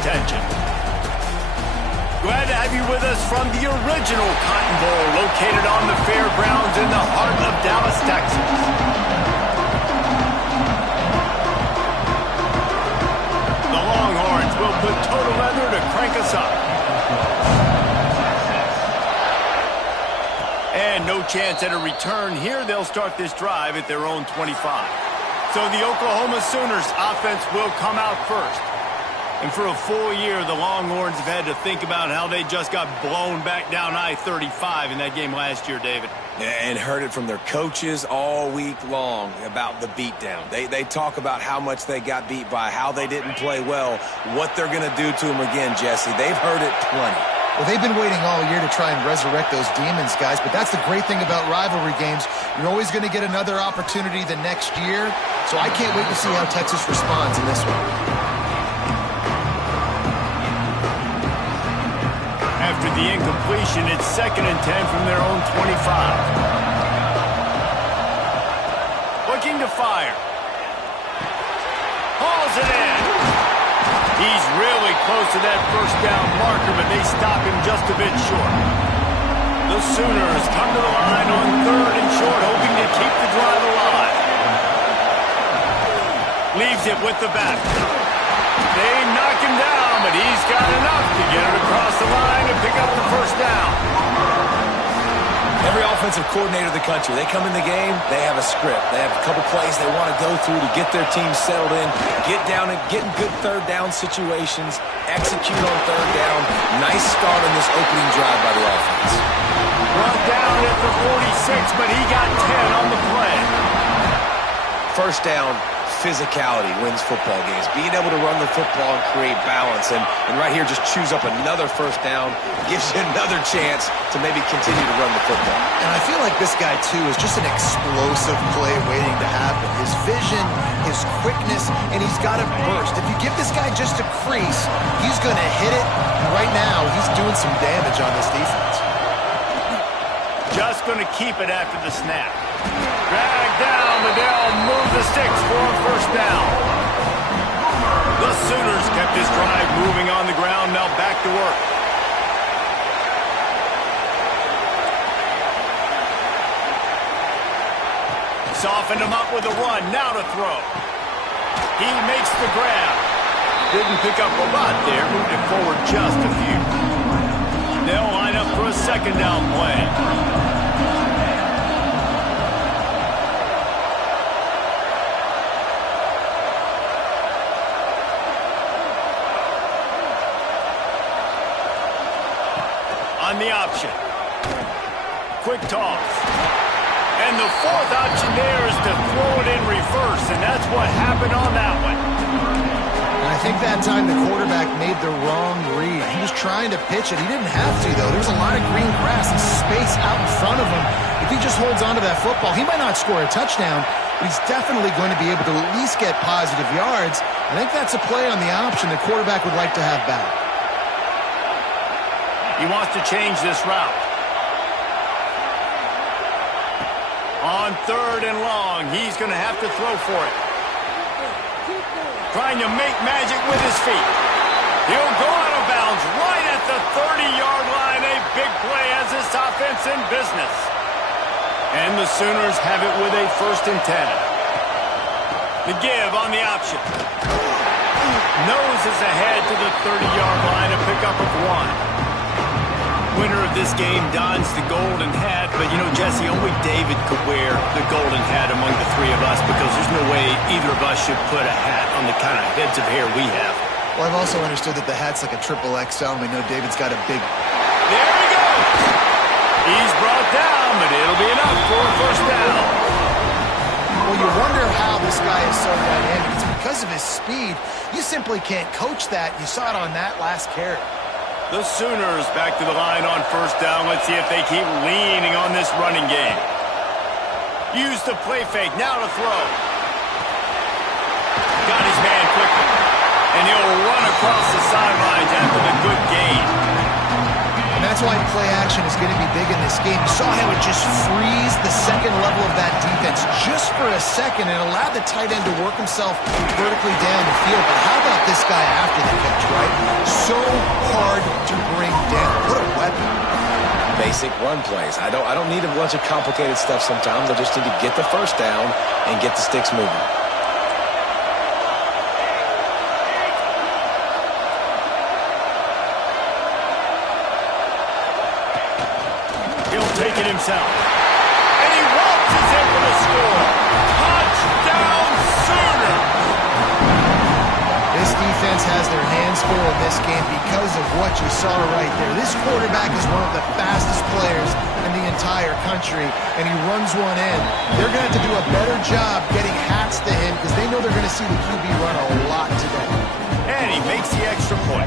attention. Glad to have you with us from the original Cotton Bowl, located on the fairgrounds in the heart of Dallas, Texas. The Longhorns will put total leather to crank us up. And no chance at a return here. They'll start this drive at their own 25. So the Oklahoma Sooners offense will come out first. And for a full year, the Longhorns have had to think about how they just got blown back down I-35 in that game last year, David. And heard it from their coaches all week long about the beatdown. They talk about how much they got beat by, how they didn't play well, what they're going to do to them again, Jesse. They've heard it plenty. Well, they've been waiting all year to try and resurrect those demons, guys, but that's the great thing about rivalry games. You're always going to get another opportunity the next year, so I can't wait to see how Texas responds in this one. After the incompletion, it's 2nd and 10 from their own 25. Looking to fire. Hauls it in. He's really close to that first down marker, but they stop him just a bit short. The Sooners come to the line on 3rd and short, hoping to keep the drive alive. Leaves it with the back. They knock him down, but he's got enough to get it across the line and pick up the first down. Every offensive coordinator in the country, they come in the game, they have a script. They have a couple plays they want to go through to get their team settled in, get down and get in good third down situations, execute on third down. Nice start on this opening drive by the offense. Brought down at the 46, but he got 10 on the play. First down, physicality wins football games. Being able to run the football and create balance. And right here, just choose up another first down. Gives you another chance to maybe continue to run the football. And I feel like this guy, too, is just an explosive play waiting to happen. His vision, his quickness, and he's got a burst. If you give this guy just a crease, he's going to hit it. And right now, he's doing some damage on this defense. Just going to keep it after the snap. Drag down, but they'll move the sticks for a first down. The Sooners kept this drive moving on the ground, now back to work. Softened him up with a run, now to throw. He makes the grab. Didn't pick up a lot there, moved it forward just a few. They'll line up for a 2nd down play. On the option. Quick toss. And the 4th option there is to throw it in reverse, and that's what happened on that one. And I think that time the quarterback made the wrong read. He was trying to pitch it. He didn't have to, though. There's a lot of green grass and space out in front of him. If he just holds on to that football, he might not score a touchdown, but he's definitely going to be able to at least get positive yards. I think that's a play on the option the quarterback would like to have back. He wants to change this route. On 3rd and long, he's going to have to throw for it. Trying to make magic with his feet. He'll go out of bounds right at the 30-yard line. A big play as this offense in business. And the Sooners have it with a 1st and 10. The give on the option. Noses ahead to the 30-yard line, a pickup of 1. Winner of this game dons the golden hat, but, you know, Jesse, only David could wear the golden hat among the three of us because there's no way either of us should put a hat on the kind of heads of hair we have. Well, I've also understood that the hat's like a triple XL, and we know David's got a big... There he goes! He's brought down, but it'll be enough for a first down. Well, you wonder how this guy is so dynamic. It's because of his speed. You simply can't coach that. You saw it on that last carry. The Sooners back to the line on first down. Let's see if they keep leaning on this running game. Use the play fake. Now to throw. Got his man quickly. And he'll run across the sidelines after the good gain. And that's why play action is going to be big in this game. You saw how it just frees the second level of that defense just for a second and allowed the tight end to work himself vertically down the field. But how about this guy after the catch, right? basic run plays. I don't need a bunch of complicated stuff sometimes. I just need to get the first down and get the sticks moving. He'll take it himself. And he waltzes in for the score. Touchdown Sooners! This defense has their hands full in this game because of what you saw right there. This quarterback is one of the fastest players in the entire country, and he runs one in. They're going to have to do a better job getting hats to him because they know they're going to see the QB run a lot today. And he makes the extra point.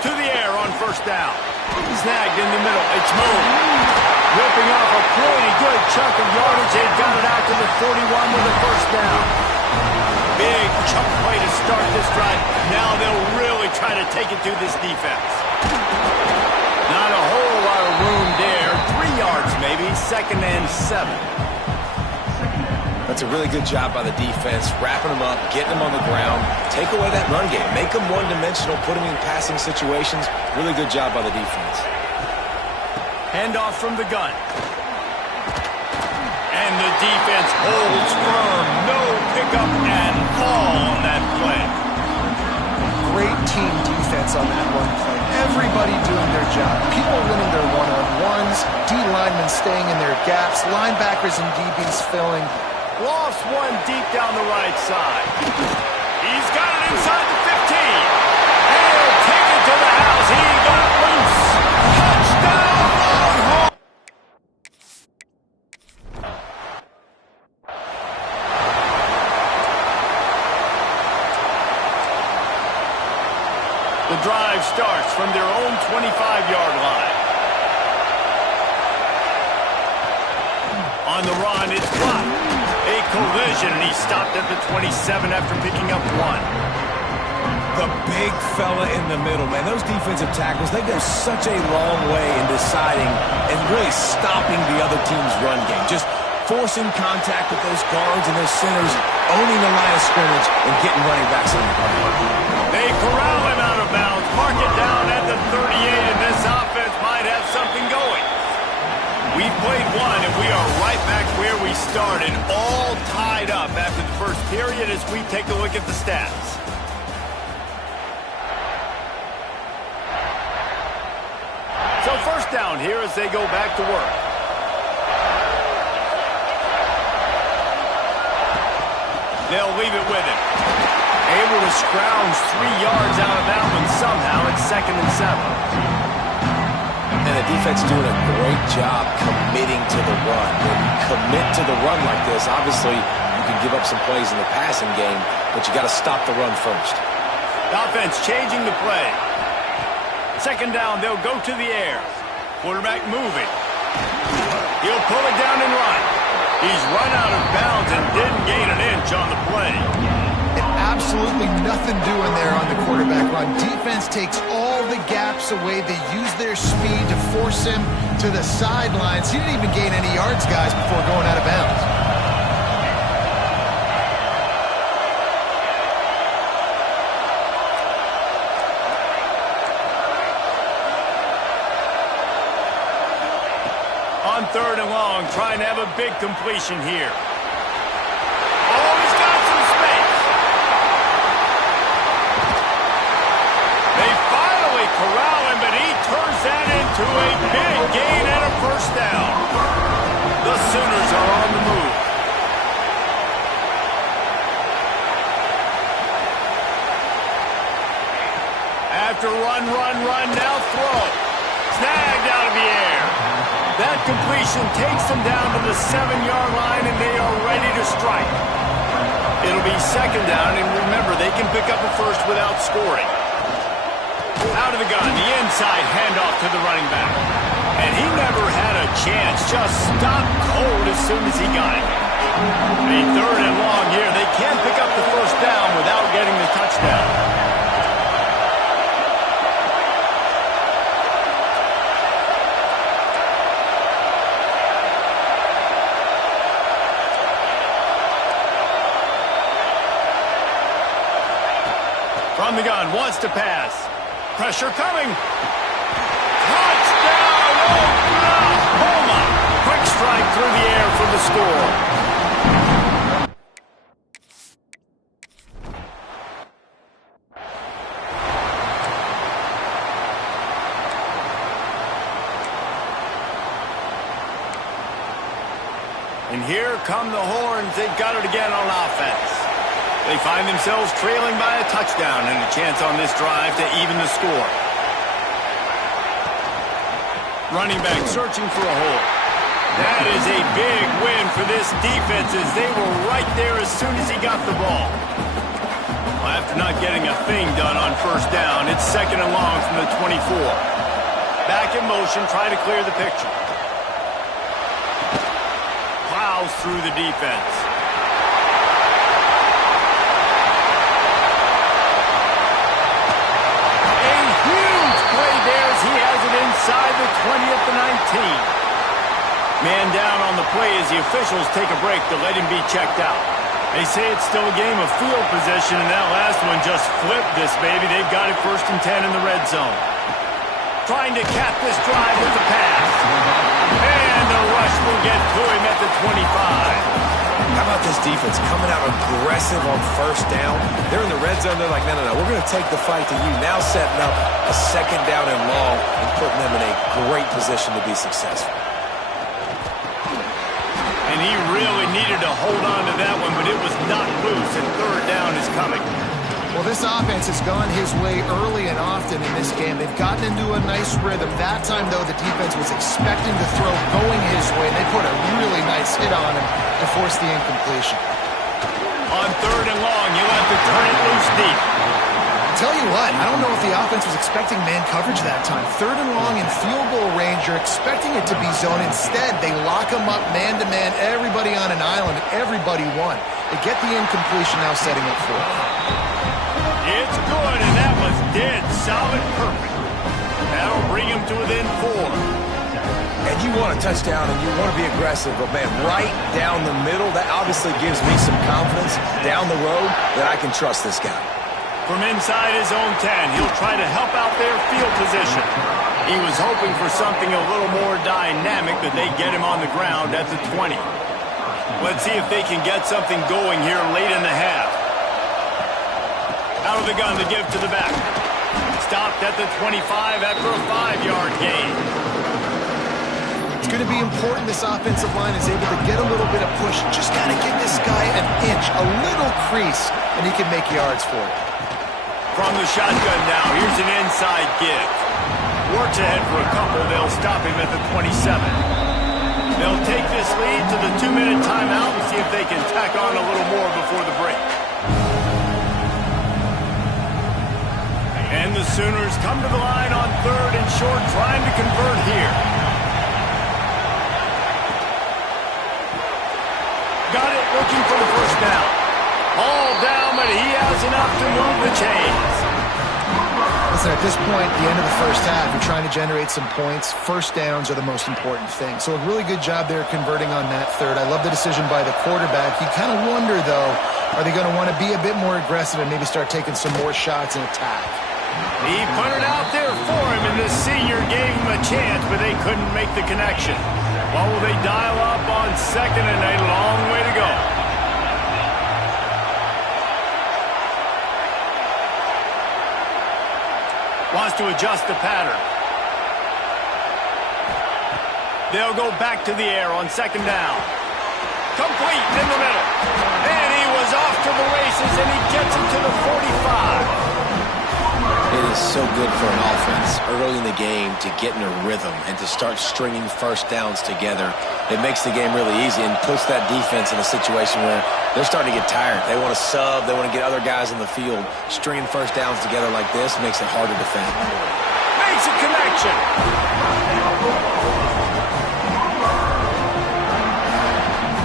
To the air on first down. Snagged in the middle. It's moved. Ripping off a pretty good chunk of yardage. They've got it out to the 41 with a first down. Big chunk play to start this drive. Now they'll really try to take it to this defense. Not a whole lot of room there. 3 yards maybe. 2nd and 7. That's a really good job by the defense, wrapping them up, getting them on the ground, take away that run game, make them one-dimensional, put them in passing situations. Really good job by the defense. Handoff from the gun. And the defense holds firm. No pickup at all on that play. Great team defense on that run play. Everybody doing their job. People winning their one-on-ones, D-linemen staying in their gaps, linebackers and DBs filling. Lost one deep down the right side. He's got it inside the 15. And he'll take it to the house. He got loose. Touchdown, Longhorns! The drive starts from their own 25-yard line. On the run, it's blocked. A collision, and he stopped at the 27 after picking up 1. The big fella in the middle, man. Those defensive tackles, they go such a long way in deciding and really stopping the other team's run game. Just forcing contact with those guards and those centers, owning the line of scrimmage, and getting running backs on the ground. They corral him out of bounds, mark it down at the 38, and this offense might have something going. We've played one, and we are right back where we started, all tied up after the first period as we take a look at the stats. So first down here as they go back to work. They'll leave it with him. Able to scrounge 3 yards out of that one somehow. It's 2nd and 7. And the defense doing a great job committing to the run. When you commit to the run like this, obviously you can give up some plays in the passing game, but you got to stop the run first. The offense changing the play. 2nd down, they'll go to the air. Quarterback moving. He'll pull it down and run. He's run out of bounds and didn't gain an inch on the play. And absolutely nothing doing there on the quarterback run. Defense takes all the gaps away. They use their speed to force him to the sidelines. He didn't even gain any yards, guys, before going out of bounds. On 3rd and long, trying to have a big completion here. Oh, he's got some space. They finally corral him, but he turns that into a big gain and a first down. The Sooners are on the move. After run, now throw. Snagged out of the air. That completion takes them down to the 7-yard line, and they are ready to strike. It'll be second down, and remember, they can pick up a first without scoring. Out of the gun, the inside handoff to the running back. And he never had a chance, just stopped cold as soon as he got it. A third and long here. They can't pick up the first down without getting the touchdown. From the gun, wants to pass. Pressure coming. Touchdown! Oklahoma! Quick strike through the air for the score. And here come the horns. They've got it again on offense. They find themselves trailing by a touchdown and a chance on this drive to even the score. Running back searching for a hole. That is a big win for this defense as they were right there as soon as he got the ball. Well, after not getting a thing done on first down, it's second and long from the 24. Back in motion, trying to clear the picture. Plows through the defense. Inside the 20 at the 19. Man down on the play as the officials take a break to let him be checked out. They say it's still a game of field position, and that last one just flipped this baby. They've got it first and 10 in the red zone. Trying to cap this drive with the pass. And the rush will get to him at the 25. How about this defense coming out aggressive on first down? They're in the red zone. They're like, no, we're going to take the fight to you. Now setting up a second down and long and putting them in a great position to be successful. And he really needed to hold on to that one, but it was not loose, and third down is coming. Well, this offense has gone his way early and often in this game. They've gotten into a nice rhythm. That time, though, the defense was expecting the throw going his way, and they put a really nice hit on him to force the incompletion. On third and long, you'll have to turn it loose deep. Tell you what, I don't know if the offense was expecting man coverage that time. Third and long in field goal range, you're expecting it to be zone. Instead, they lock them up man-to-man, everybody on an island, everybody won. They get the incompletion now setting up for it. It's good, and that was dead solid perfect. That'll bring him to within 4. And you want a touchdown, and you want to be aggressive, but, man, right down the middle, that obviously gives me some confidence down the road that I can trust this guy. From inside his own 10, he'll try to help out their field position. He was hoping for something a little more dynamic, but they get him on the ground at the 20. Let's see if they can get something going here late in the half. Out of the gun to give to the back. Stopped at the 25 after a 5-yard gain. It's going to be important this offensive line is able to get a little bit of push. Just got to give this guy an inch, a little crease, and he can make yards for it. From the shotgun now, here's an inside give. Works ahead for a couple. They'll stop him at the 27. They'll take this lead to the 2-minute timeout and see if they can tack on a little more before the break. And the Sooners come to the line on third and short, trying to convert here. Got it, looking for the first down. All down, but he has enough to move the chains. Listen, at this point, the end of the first half, you're trying to generate some points. First downs are the most important thing. So a really good job there converting on that third. I love the decision by the quarterback. You kind of wonder, though, are they going to want to be a bit more aggressive and maybe start taking some more shots and attack? He put it out there for him, and the senior gave him a chance, but they couldn't make the connection. What will they dial up on second and a long way to go? Wants to adjust the pattern. They'll go back to the air on second down. Complete in the middle. And he was off to the races, and he gets it to the 45. Yeah, it is so good for an offense early in the game to get in a rhythm and to start stringing first downs together. It makes the game really easy and puts that defense in a situation where they're starting to get tired. They want to sub. They want to get other guys in the field. Stringing first downs together like this makes it hard to defend. Makes a connection.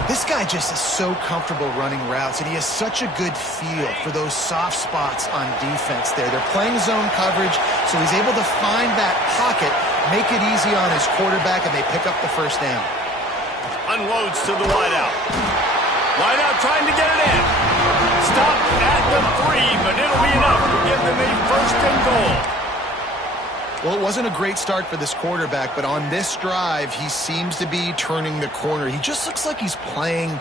This guy just is so comfortable running routes, and he has such a good feel for those soft spots on defense there. They're playing zone coverage, so he's able to find that pocket, make it easy on his quarterback, and they pick up the first down. Unloads to the wideout. Wideout trying to get it in. Stop at the 3, but it'll be enough to give them a first and goal. Well, it wasn't a great start for this quarterback, but on this drive, he seems to be turning the corner. He just looks like he's playing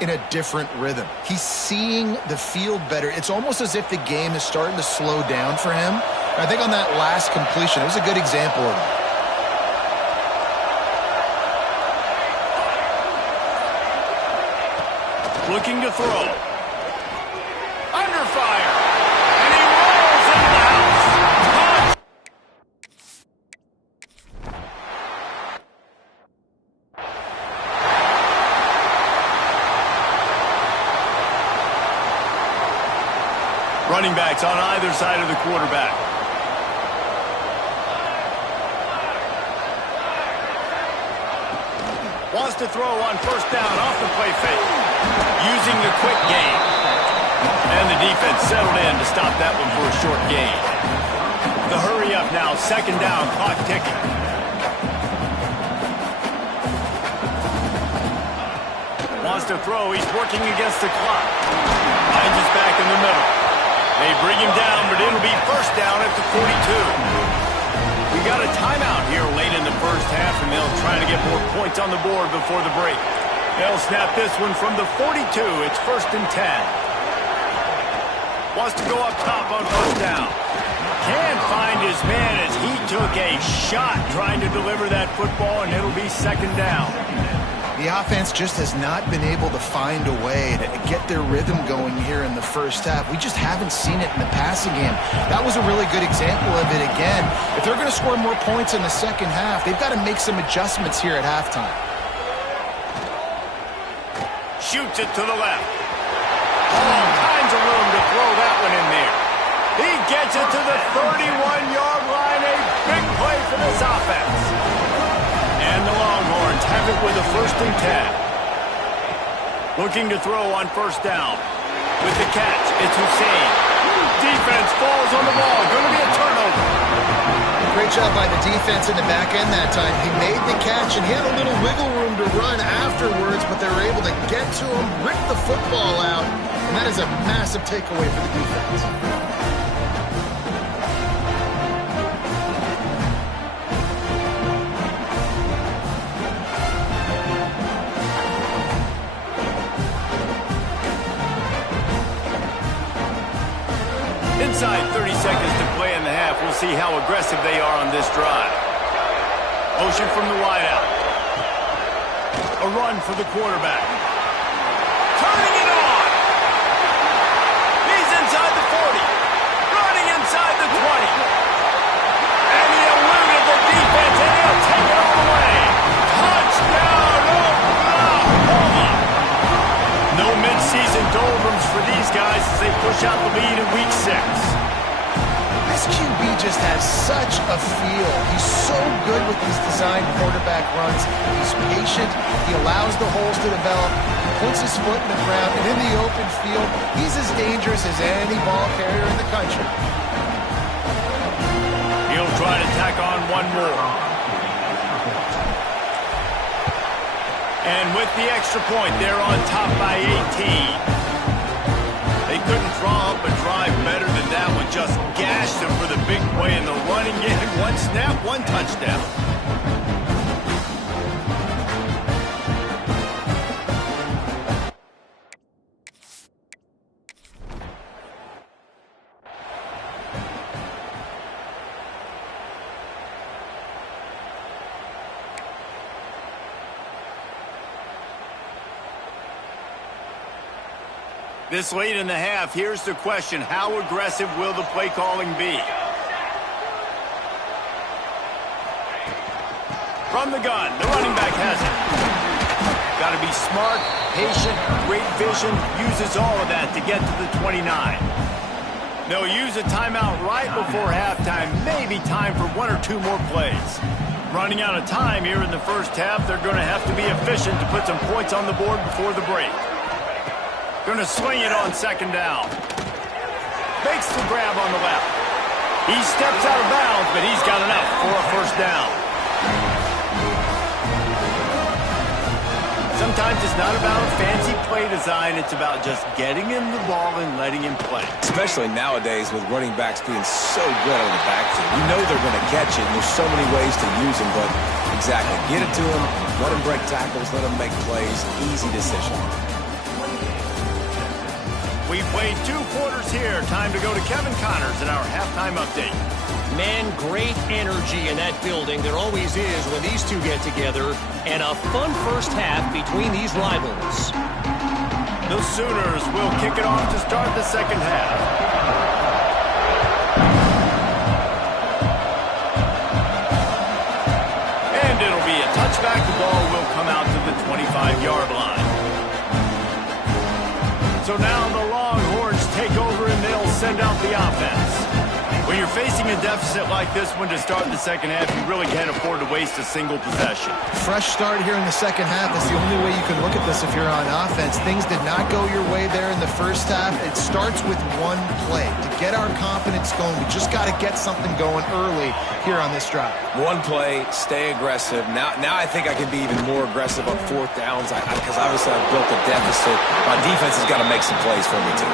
in a different rhythm. He's seeing the field better. It's almost as if the game is starting to slow down for him. I think on that last completion, it was a good example of it. Looking to throw. Under fire. And he rolls into the house. Touch. Running backs on either side of the quarterback. Wants to throw on first down off the play fake. Using the quick game. And the defense settled in to stop that one for a short gain. The hurry up now, second down, clock ticking. Wants to throw, he's working against the clock. Finds his back in the middle. They bring him down, but it'll be first down at the 42. We got a timeout here late in the first half, and they'll try to get more points on the board before the break. They'll snap this one from the 42. It's first and 10. Wants to go up top on first down. Can't find his man as he took a shot trying to deliver that football, and it'll be second down. The offense just has not been able to find a way to get their rhythm going here in the first half. We just haven't seen it in the passing game. That was a really good example of it again. If they're going to score more points in the second half, they've got to make some adjustments here at halftime. Shoots it to the left. All kinds of room to throw that one in there. He gets it to the 31-yard line. A big play for this offense. And the Longhorns have it with a first and 10. Looking to throw on first down. With the catch, it's Hussein. Defense falls on the ball. Going to be a turnover. Great job by the defense in the back end that time. He made the catch, and he had a little wiggle room to run afterwards, but they were able to get to him, rip the football out, and that is a massive takeaway for the defense. Inside 30 seconds to play in the half. We'll see how aggressive they are on this drive. Motion from the wideout. A run for the quarterback. Turning it on. He's inside the 40. Running inside the 20. And he eluded the defense, and he'll take it all the way. Touchdown, Oklahoma. No midseason doldrums for these guys as they push out the lead in Week 6. This QB just has such a feel. He's so good with these designed quarterback runs. He's patient. He allows the holes to develop. He puts his foot in the ground. And in the open field, he's as dangerous as any ball carrier in the country. He'll try to tack on one more. And with the extra point, they're on top by 18. They couldn't draw up a drive better than that one. Just gashed them for the big play in the running game. One snap, one touchdown. This late in the half, here's the question. How aggressive will the play calling be? From the gun, the running back has it. Got to be smart, patient, great vision, uses all of that to get to the 29. They'll use a timeout right before halftime, maybe time for one or two more plays. Running out of time here in the first half, they're going to have to be efficient to put some points on the board before the break. Going to swing it on second down. Makes the grab on the left. He steps out of bounds, but he's got enough for a first down. Sometimes it's not about fancy play design. It's about just getting him the ball and letting him play. Especially nowadays with running backs being so good on the backfield. You know they're going to catch it, and there's so many ways to use them, but exactly. Get it to him, let him break tackles, let him make plays. Easy decision. We played 2 quarters here. Time to go to Kevin Connors in our halftime update. Man, great energy in that building. There always is when these two get together. And a fun first half between these rivals. The Sooners will kick it off to start the second half. And it'll be a touchback. The ball will come out to the 25-yard line. So now the Longhorns take over and they'll send out the offense. When you're facing a deficit like this one to start the second half, you really can't afford to waste a single possession. Fresh start here in the second half. That's the only way you can look at this if you're on offense. Things did not go your way there in the first half. It starts with one play. To get our confidence going, we just got to get something going early here on this drive. One play, stay aggressive. Now I think I can be even more aggressive on fourth downs because obviously I've built a deficit. My defense has got to make some plays for me too.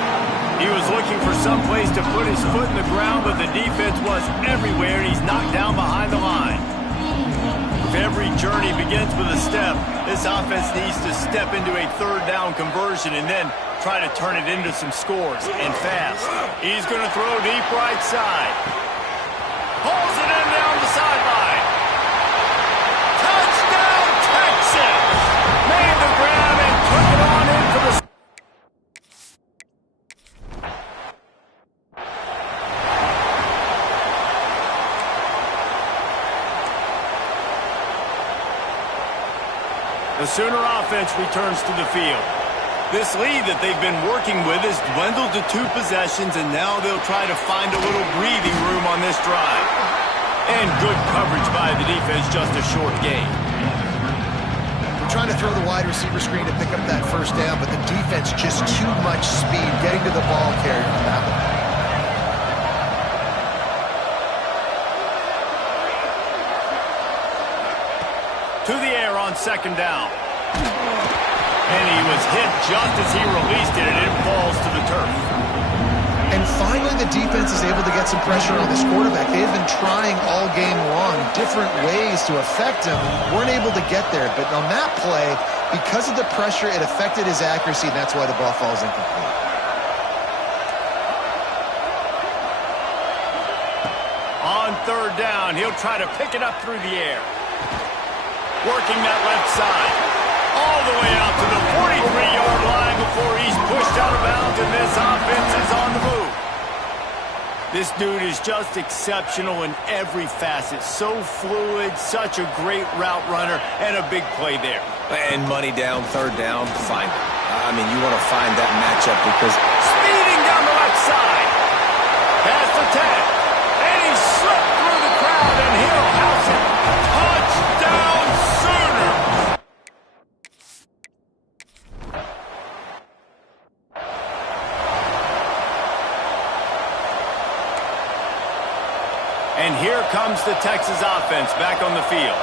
He was looking for some place to put his foot in the ground, but the defense was everywhere, and he's knocked down behind the line. If every journey begins with a step, this offense needs to step into a third down conversion and then try to turn it into some scores, and fast. He's going to throw deep right side. Pulls it in down the sideline. Touchdown, Texas! Made the grab and took it on in for the... The Sooner offense returns to the field. This lead that they've been working with has dwindled to 2 possessions, and now they'll try to find a little breathing room on this drive. And good coverage by the defense, just a short gain. We're trying to throw the wide receiver screen to pick up that first down, but the defense just too much speed getting to the ball carrier on that one. To the air on second down. And he was hit just as he released it, and it falls to the turf. And finally, the defense is able to get some pressure on this quarterback. They have been trying all game long different ways to affect him. Weren't able to get there, but on that play, because of the pressure, it affected his accuracy, and that's why the ball falls incomplete. On third down, he'll try to pick it up through the air. Working that left side. All the way out to the 43-yard line before he's pushed out of bounds, and this offense is on the move. This dude is just exceptional in every facet. So fluid, such a great route runner, and a big play there. And money down, third down, find it. I mean, you want to find that matchup because... Speeding down the left side. Past the 10. And he slipped through the crowd, and he'll house it. Touchdown, Sooner! And here comes the Texas offense back on the field.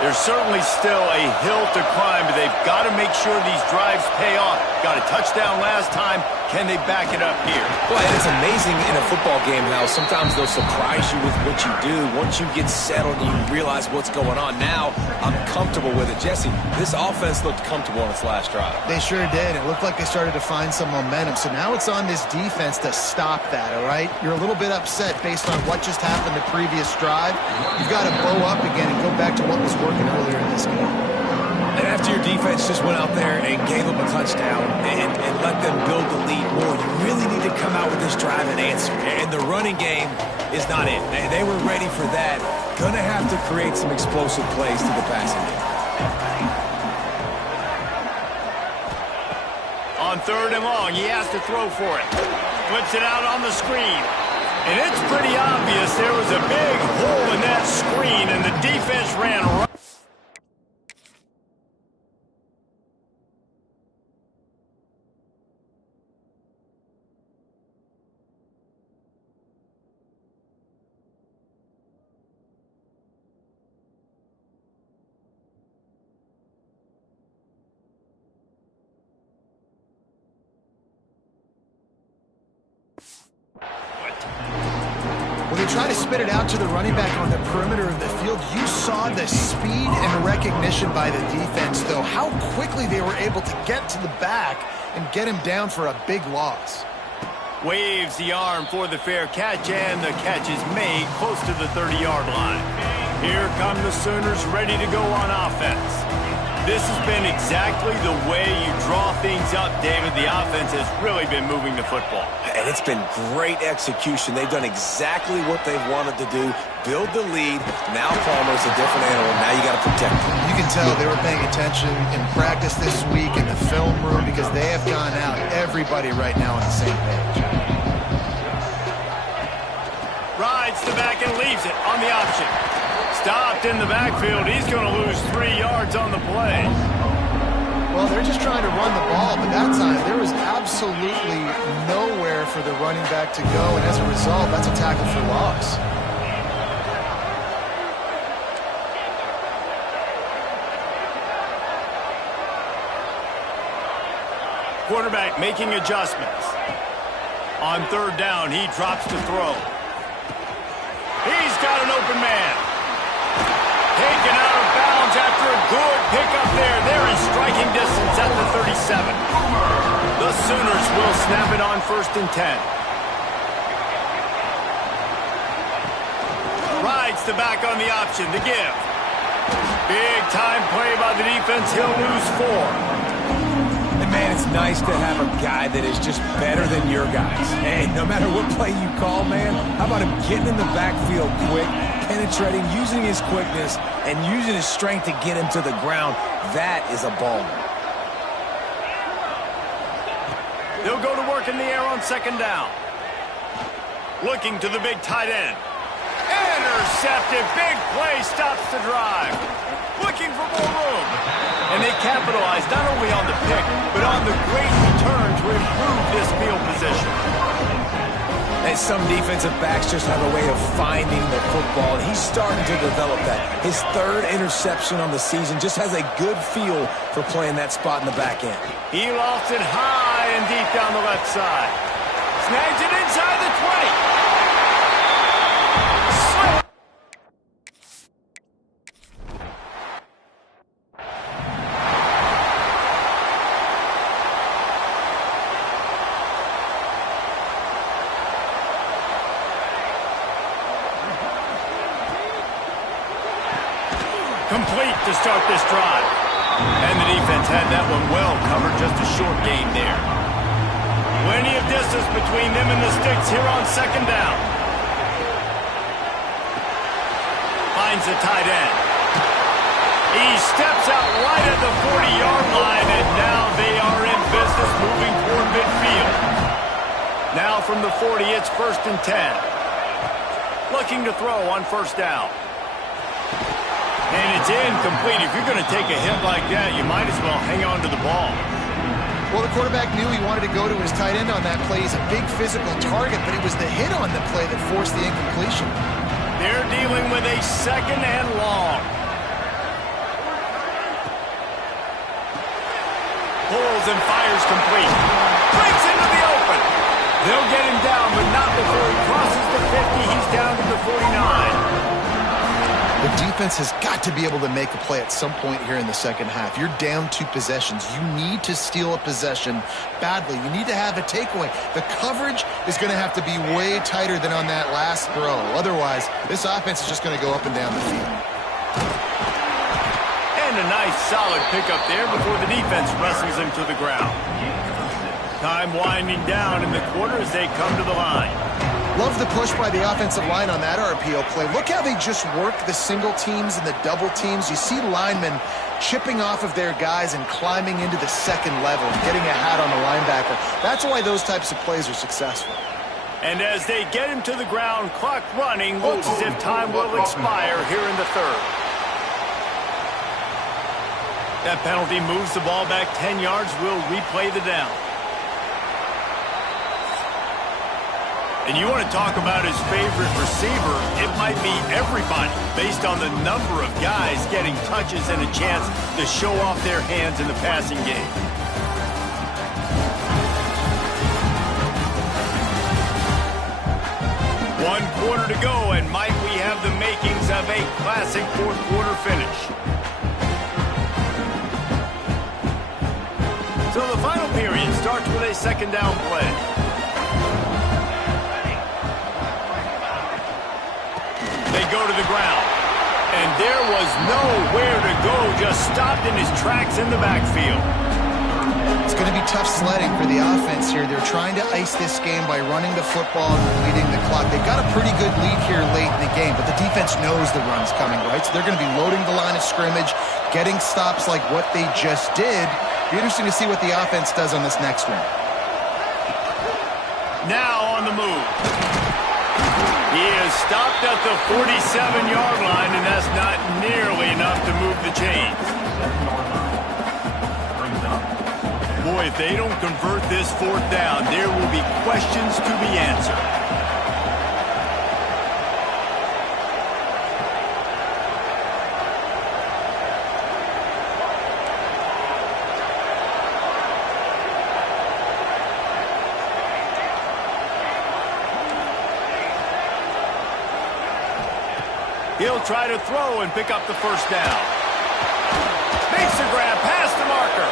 There's certainly still a hill to climb, but they've got to make sure these drives pay off. Got a touchdown last time. Can they back it up here? Well, and it's amazing in a football game how sometimes they'll surprise you with what you do. Once you get settled and you realize what's going on, now I'm comfortable with it. Jesse, this offense looked comfortable on its last drive. They sure did. It looked like they started to find some momentum. So now it's on this defense to stop that, all right? You're a little bit upset based on what just happened the previous drive. You've got to bow up again and go back to what was working earlier in this game. And after your defense just went out there and gave them a touchdown and let them build the lead more, you really need to come out with this drive and answer. And the running game is not it. They were ready for that. Gonna have to create some explosive plays to the passing game. On 3rd and long, he has to throw for it. Flips it out on the screen. And it's pretty obvious there was a big hole in that screen, and the defense ran right. When they try to spit it out to the running back on the perimeter of the field, you saw the speed and recognition by the defense, though, how quickly they were able to get to the back and get him down for a big loss. Waves the arm for the fair catch, and the catch is made close to the 30-yard line. Here come the Sooners ready to go on offense. This has been exactly the way you draw things up, David. The offense has really been moving the football. And it's been great execution. They've done exactly what they've wanted to do. Build the lead. Now Palmer's a different animal. Now you got to protect him. You can tell they were paying attention in practice this week in the film room because they have gone out, everybody right now on the same page. Rides the back and leaves it on the option. Stopped in the backfield. He's going to lose 3 yards on the play. Well, they're just trying to run the ball, but that time there was absolutely nowhere for the running back to go, and as a result, that's a tackle for loss. Quarterback making adjustments. On 3rd down, he drops to throw. He's got an open man. Taken out of bounds after a good pickup there. They're in striking distance at the 37. The Sooners will snap it on 1st and 10. Rides the back on the option to give. Big time play by the defense. He'll lose 4. And, man, it's nice to have a guy that is just better than your guys. Hey, no matter what play you call, man, how about him getting in the backfield quick, penetrating, using his quickness, and using his strength to get him to the ground? That is a baller. They'll go to work in the air on 2nd down. Looking to the big tight end. Intercepted. Big play stops the drive. Looking for more room. And they capitalize not only on the pick, but on the great return to improve this field position. And some defensive backs just have a way of finding the football, and he's starting to develop that. His 3rd interception on the season, just has a good feel for playing that spot in the back end. He lofts it high and deep down the left side. Snags it inside the 20. Complete to start this drive. And the defense had that one well covered, just a short gain there. Plenty of distance between them and the sticks here on 2nd down. Finds the tight end. He steps out right at the 40-yard line, and now they are in business moving toward midfield. Now from the 40, it's 1st and 10. Looking to throw on 1st down. And it's incomplete. If you're going to take a hit like that, you might as well hang on to the ball. Well, the quarterback knew he wanted to go to his tight end on that play. He's a big physical target, but it was the hit on the play that forced the incompletion. They're dealing with a 2nd and long. Pulls and fires complete. Breaks into the open. They'll get him down, but not before he crosses the 50. He's down to the 49. The defense has got to be able to make a play at some point here in the 2nd half. You're down 2 possessions. You need to steal a possession badly. You need to have a takeaway. The coverage is going to have to be way tighter than on that last throw. Otherwise, this offense is just going to go up and down the field. And a nice solid pickup there before the defense wrestles him to the ground. Time winding down in the quarter as they come to the line. Love the push by the offensive line on that RPO play. Look how they just work the single teams and the double teams. You see linemen chipping off of their guys and climbing into the second level and getting a hat on the linebacker. That's why those types of plays are successful. And as they get him to the ground, clock running, looks as if time will expire here in the third. That penalty moves the ball back 10 yards. We'll replay the down. And you want to talk about his favorite receiver, it might be everybody based on the number of guys getting touches and a chance to show off their hands in the passing game. One quarter to go, and might we have the makings of a classic fourth quarter finish. So the final period starts with a second down play. They go to the ground, and there was nowhere to go, just stopped in his tracks in the backfield. It's going to be tough sledding for the offense here. They're trying to ice this game by running the football and leading the clock. They've got a pretty good lead here late in the game, but the defense knows the run's coming, right? So they're going to be loading the line of scrimmage, getting stops like what they just did. Be interesting to see what the offense does on this next one. Now on the move. He is stopped at the 47-yard line, and that's not nearly enough to move the chains. Boy, if they don't convert this fourth down, there will be questions to be answered. He'll try to throw and pick up the first down. Makes the grab past the marker.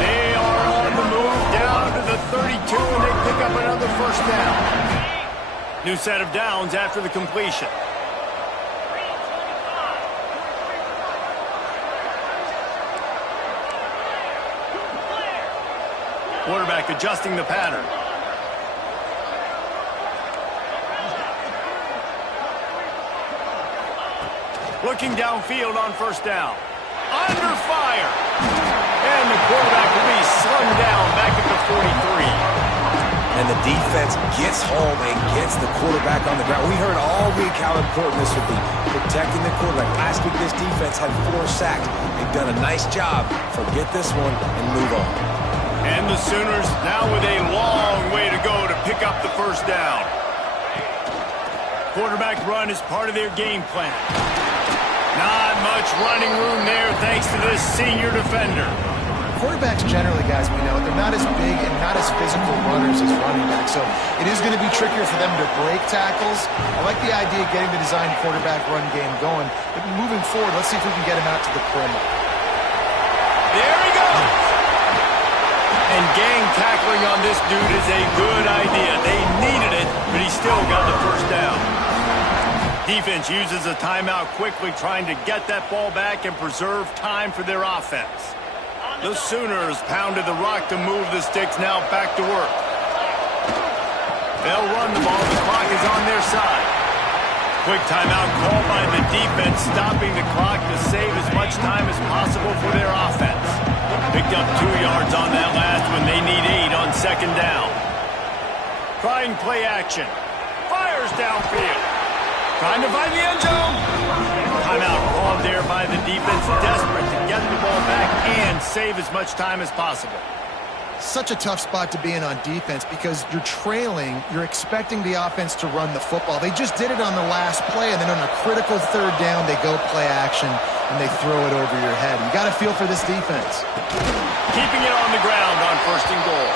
They are on the move down to the 32, and they pick up another first down. New set of downs after the completion. Quarterback adjusting the pattern. Looking downfield on first down. Under fire. And the quarterback will be slung down back at the 43. And the defense gets home and gets the quarterback on the ground. We heard all week how important this would be, protecting the quarterback. Last week, this defense had 4 sacks. They've done a nice job. Forget this one and move on. And the Sooners now with a long way to go to pick up the first down. Quarterback run is part of their game plan. Not much running room there thanks to this senior defender. Quarterbacks generally, guys, we know, they're not as big and not as physical runners as running backs, so it is going to be trickier for them to break tackles. I like the idea of getting the design quarterback run game going, but moving forward, let's see if we can get him out to the perimeter. There he goes! And gang tackling on this dude is a good idea. They needed it, but he still got the first down. Defense uses a timeout quickly, trying to get that ball back and preserve time for their offense. The Sooners pounded the rock to move the sticks, now back to work. They'll run the ball. The clock is on their side. Quick timeout called by the defense, stopping the clock to save as much time as possible for their offense. Picked up 2 yards on that last one. They need 8 on second down. Trying play action. Fires downfield. Trying to find the end zone. Timeout called there by the defense, desperate to get the ball back and save as much time as possible. Such a tough spot to be in on defense because you're trailing, you're expecting the offense to run the football. They just did it on the last play, and then on a critical third down, they go play action, and they throw it over your head. You got to feel for this defense. Keeping it on the ground on first and goal.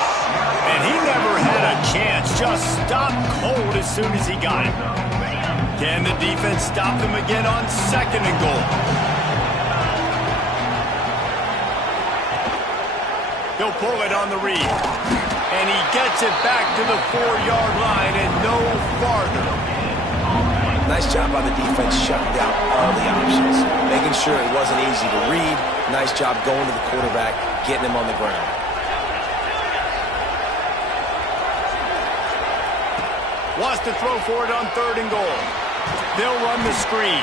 And he never had a chance, just stopped cold as soon as he got it. Can the defense stop them again on second and goal? He'll pull it on the read. And he gets it back to the 4-yard line and no farther. Nice job by the defense shutting down all the options, making sure it wasn't easy to read. Nice job going to the quarterback, getting him on the ground. Wants to throw for it on 3rd and goal. They'll run the screen.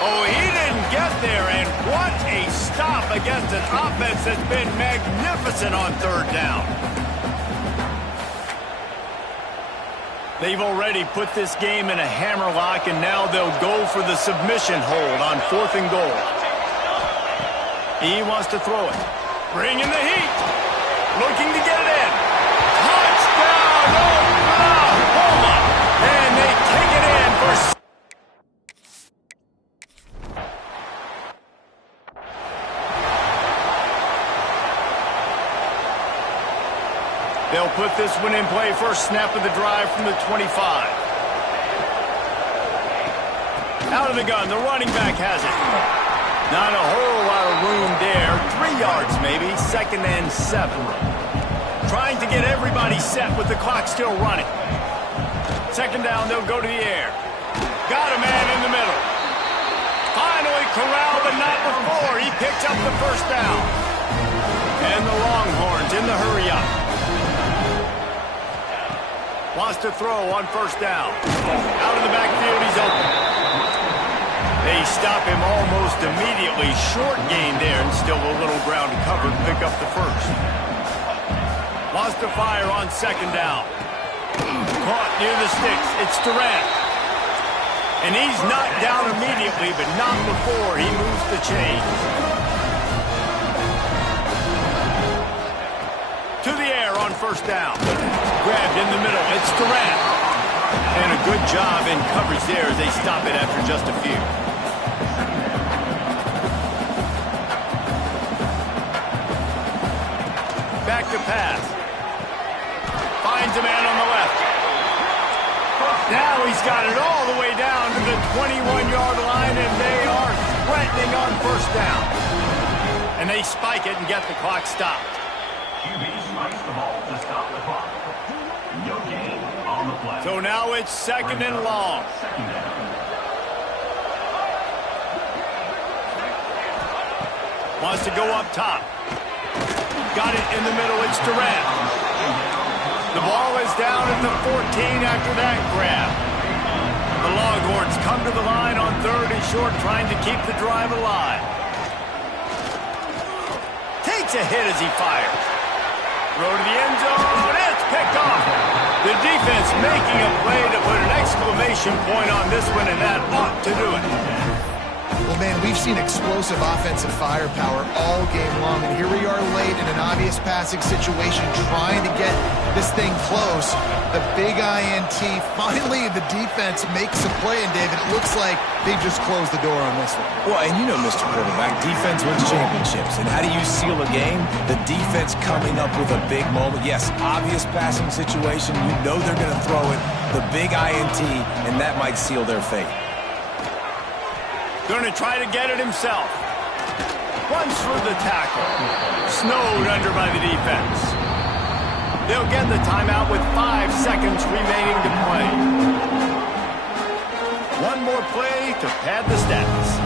Oh, he didn't get there, and what a stop against an offense that's been magnificent on 3rd down. They've already put this game in a hammerlock, and now they'll go for the submission hold on 4th and goal. He wants to throw it. Bringing the heat. Looking to get it in. Touchdown, Oklahoma! And they take it in for... They'll put this one in play. First snap of the drive from the 25. Out of the gun, the running back has it. Not a whole lot of room there. 3 yards maybe, 2nd and 7. Trying to get everybody set with the clock still running. 2nd down, they'll go to the air. Got a man in the middle. Finally corralled, but not before. He picked up the 1st down. And the Longhorns in the hurry up. Wants to throw on 1st down. Out of the backfield, he's open. They stop him almost immediately. Short gain there, and still a little ground to cover to pick up the 1st. Wants to fire on 2nd down. Caught near the sticks. It's Durant. And he's knocked down immediately, but not before he moves the chains. To the air on 1st down. Grabbed in the middle. It's Durant. And a good job in coverage there as they stop it after just a few. Back to pass. Finds a man on the left. Now he's got it all the way down to the 21-yard line, and they are threatening on 1st down. And they spike it and get the clock stopped. QB strikes the ball to stop the clock. No gain on the play. So now it's 2nd and long. Wants to go up top. Got it in the middle. It's Durant. The ball is down at the 14 after that grab. The Longhorns come to the line on 3rd and short, trying to keep the drive alive. Takes a hit as he fires. Throw to the end zone. It's picked off. The defense making a play to put an exclamation point on this one, and that ought to do it. Well, man, we've seen explosive offensive firepower all game long, and here we are late in an obvious passing situation trying to get this thing close. The big INT, finally the defense makes a play, and David, it looks like they just closed the door on this one. Well, and you know, Mr. Quarterback, defense wins championships. And how do you seal a game? The defense coming up with a big moment. Yes, obvious passing situation. You know they're going to throw it. The big INT, and that might seal their fate. Going to try to get it himself. Runs through the tackle. Snowed under by the defense. They'll get the timeout with 5 seconds remaining to play. One more play to pad the stats.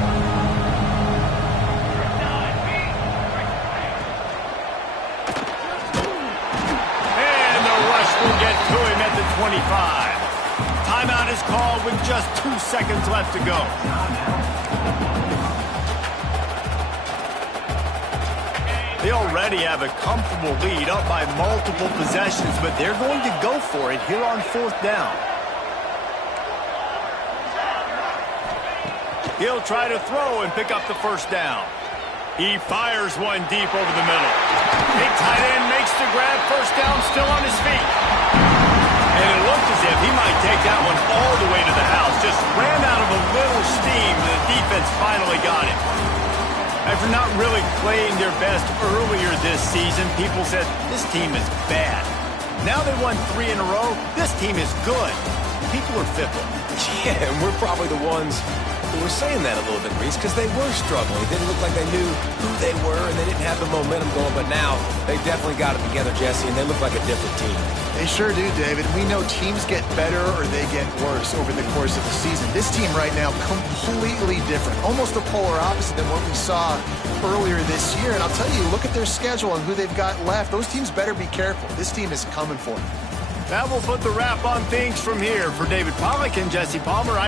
And the rush will get to him at the 25. Timeout is called with just 2 seconds left to go. They already have a comfortable lead, up by multiple possessions, but they're going to go for it here on 4th down. He'll try to throw and pick up the 1st down. He fires one deep over the middle. Big tight end makes the grab, 1st down, still on his feet. And it looked as if he might take that one all the way to the house. Just ran out of a little steam. The defense finally got it. After not really playing their best earlier this season, people said, this team is bad. Now they won 3 in a row. This team is good. People are fickle. Yeah, and we're probably the ones who were saying that a little bit, Reese, because they were struggling. It didn't look like they knew who they were, and they didn't have the momentum going. But now they definitely got it together, Jesse, and they look like a different team. They sure do, David. We know teams get better or they get worse over the course of the season. This team right now, completely different. Almost the polar opposite than what we saw earlier this year. And I'll tell you, look at their schedule and who they've got left. Those teams better be careful. This team is coming for them. That will put the wrap on things from here. For David Pollack and Jesse Palmer,